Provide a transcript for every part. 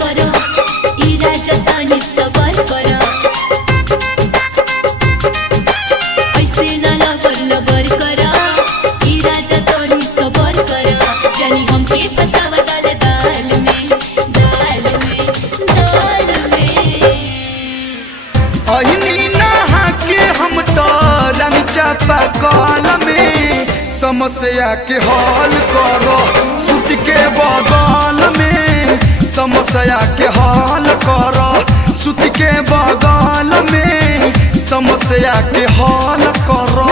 करो ई राजा तनी सबर करो ऐसे ना लबर लबर करो ई राजा तनी सबर करो जानी हमके फसावा दाल में दाल में दाल में अहिनी नहा के हम तो रानी चापा कल में समस्या के हल करो सूट के बगल में समस्या के हल करो सूट के बगल में समस्या के हल करो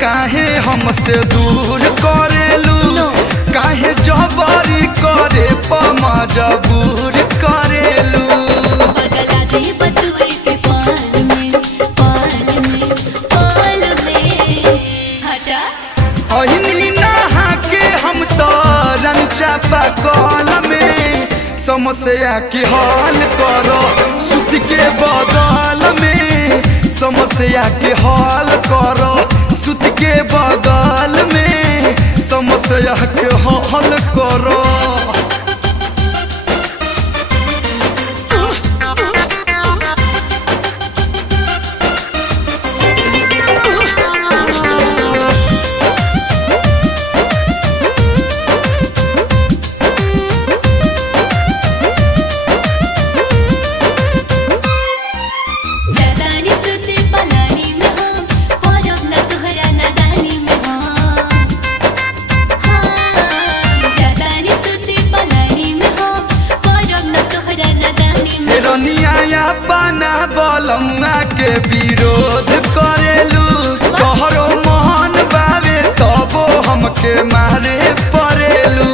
काहे हमसे दूर करेलू काहे जबरी करे मजबूर करेलू बगला दे बतूल के पाल में हटा अहिनी नहा के हम तो रानी चापा कल में समस्या के हल करो सूट के बगल में समस्या के हल करो सूट के बगल में समस्या के हल करो पाना बलम्मा के विरोध करेलू तोहरो मोहन बावे तबो हमके मारे परेलू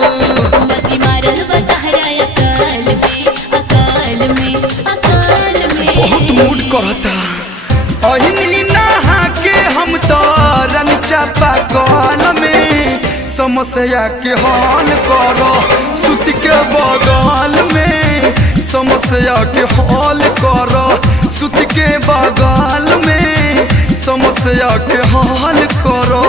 मती मारल बतहरा अकाल में बहुत मूड करता अहिनी नहा के हम तो रानी चापा कल में समस्या के हल करो सूट के बगल में समस्या के हल करो सूट के बगल में समस्या के हल करो।